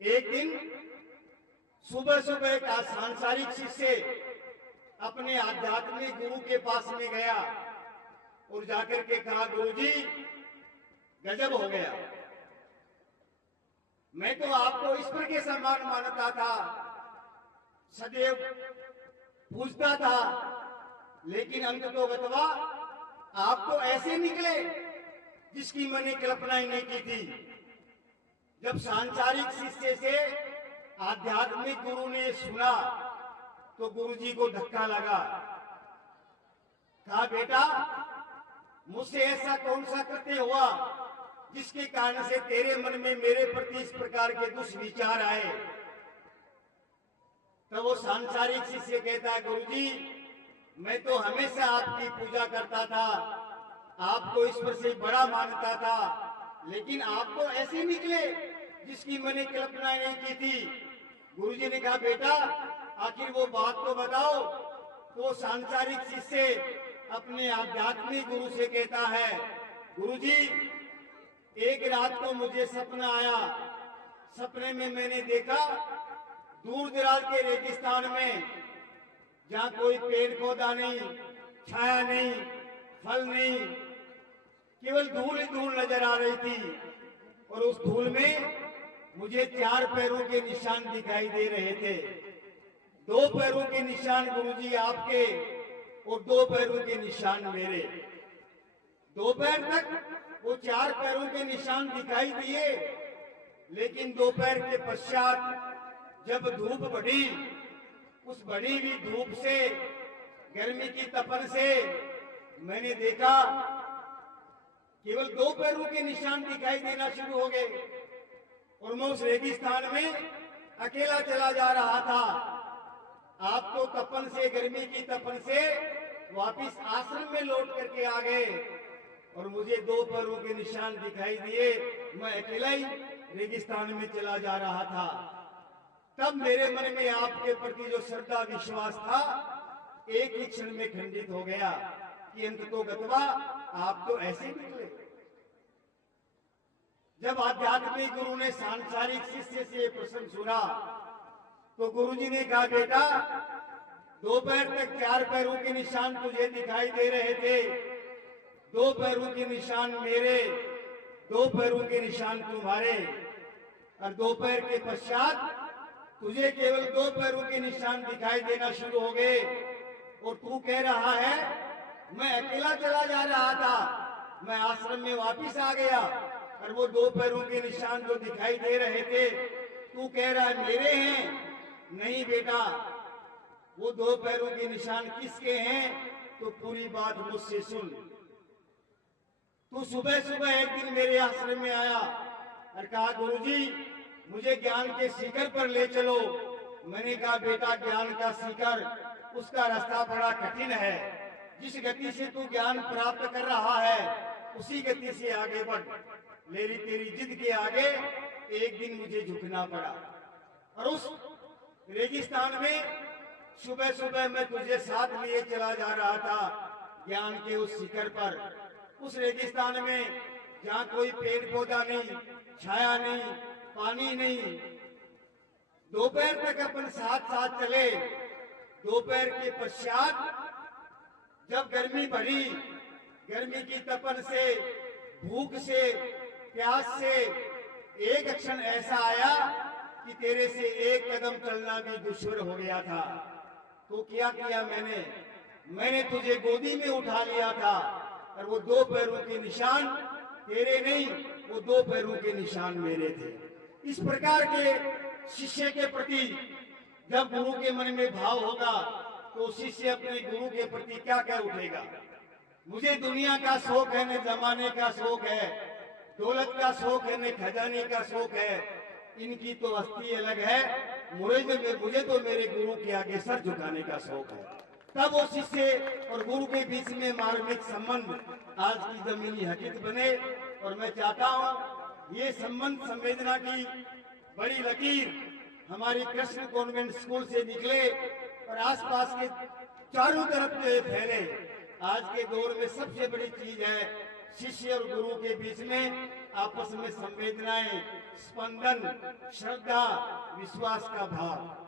एक दिन सुबह सुबह का सांसारिक शिष्य अपने आध्यात्मिक गुरु के पास में गया और जाकर के कहा, गुरुजी गजब हो गया, मैं तो आपको ईश्वर के समान मानता था, सदैव पूजता था, लेकिन अंत तो गतवा आप तो ऐसे निकले जिसकी मैंने कल्पना ही नहीं की थी। जब सांसारिक शिष्य से आध्यात्मिक गुरु ने सुना तो गुरुजी को धक्का लगा। कहा, बेटा मुझसे ऐसा कौन सा कृत्य हुआ जिसके कारण से तेरे मन में मेरे प्रति इस प्रकार के दुष्विचार आए। तब वो सांसारिक शिष्य कहता है, गुरुजी मैं तो हमेशा आपकी पूजा करता था, आपको ईश्वर से बड़ा मानता था, लेकिन आप तो ऐसे निकले जिसकी मैंने कल्पना नहीं की थी। गुरुजी ने कहा, बेटा आखिर वो बात तो बताओ। तो सांसारिक शिष्य अपने आध्यात्मिक गुरु से कहता है, गुरुजी एक रात को मुझे सपना आया, सपने में मैंने देखा दूर दराज के रेगिस्तान में, जहां कोई पेड़ पौधा नहीं, छाया नहीं, फल नहीं, केवल धूल ही धूल नजर आ रही थी। और उस धूल में मुझे 4 पैरों के निशान दिखाई दे रहे थे। 2 पैरों के निशान गुरुजी आपके और 2 पैरों के निशान मेरे। दोपहर तक वो 4 पैरों के निशान दिखाई दिए, लेकिन दोपहर के पश्चात जब धूप बढ़ी, उस बढ़ी हुई धूप से, गर्मी की तपन से मैंने देखा केवल 2 पैरों के निशान दिखाई देना शुरू हो गए और मैं उस रेगिस्तान में अकेला चला जा रहा था। आप तो तपन से, गर्मी की तपन से वापिस आश्रम में लौट करके आ गए और मुझे 2 पैरों के निशान दिखाई दिए। मैं अकेला ही रेगिस्तान में चला जा रहा था। तब मेरे मन में आपके प्रति जो श्रद्धा विश्वास था एक ही क्षण में खंडित हो गया कि अंत तो गतवा आप तो ऐसे निकले। जब आध्यात्मिक गुरु ने सांसारिक शिष्य से प्रश्न सुना तो गुरुजी ने कहा, बेटा दोपहर तक 4 पैरों के निशान तुझे दिखाई दे रहे थे, 2 पैरों के निशान मेरे, 2 पैरों के निशान तुम्हारे, और दोपहर के पश्चात तुझे केवल 2 पैरों के निशान दिखाई देना शुरू हो गए और तू कह रहा है मैं अकेला चला जा रहा था, मैं आश्रम में वापिस आ गया और वो 2 पैरों के निशान जो दिखाई दे रहे थे तू कह रहा है मेरे हैं। नहीं बेटा, वो 2 पैरों के निशान किसके हैं? तो पूरी बात मुझसे सुन। तू सुबह सुबह एक दिन मेरे आश्रम में आया और कहा, गुरुजी मुझे ज्ञान के शिखर पर ले चलो। मैंने कहा, बेटा ज्ञान का शिखर, उसका रास्ता बड़ा कठिन है, जिस गति से तू ज्ञान प्राप्त कर रहा है उसी गति से आगे बढ़। मेरी तेरी जिद के आगे एक दिन मुझे झुकना पड़ा और उस रेगिस्तान में सुबह सुबह मैं तुझे साथ लिए चला जा रहा था ज्ञान के उस शिखर पर। उस रेगिस्तान में जहाँ कोई पेड़ पौधा नहीं, छाया नहीं, पानी नहीं। दोपहर तक अपन साथ साथ चले। दोपहर के पश्चात जब गर्मी बढ़ी, गर्मी की तपन से, भूख से, प्यास से एक क्षण ऐसा आया कि तेरे से एक कदम चलना भी दुश्वार हो गया था। तो क्या किया मैंने तुझे गोदी में उठा लिया था और वो 2 पैरों के निशान तेरे नहीं, वो 2 पैरों के निशान मेरे थे। इस प्रकार के शिष्य के प्रति जब गुरु के मन में भाव होगा तो शिष्य अपने गुरु के प्रति क्या क्या उठेगा। मुझे दुनिया का शौक है, न जमाने का शौक है, दौलत का शौक है, न खजाने का शौक है, इनकी तो हस्ती अलग है। मुझे तो मेरे गुरु के आगे सर झुकाने का शौक है। तब वो शिष्य और गुरु के बीच में मार्मिक संबंध आज की जमीनी हकीकत बने। और मैं चाहता हूँ ये संबंध संवेदना की बड़ी लकीर हमारी कृष्ण कॉन्वेंट स्कूल से निकले और आसपास के चारों तरफ जो है फैले। आज के दौर में सबसे बड़ी चीज है शिष्य और गुरु के बीच में आपस में संवेदनाएं, स्पंदन, श्रद्धा, विश्वास का भाव।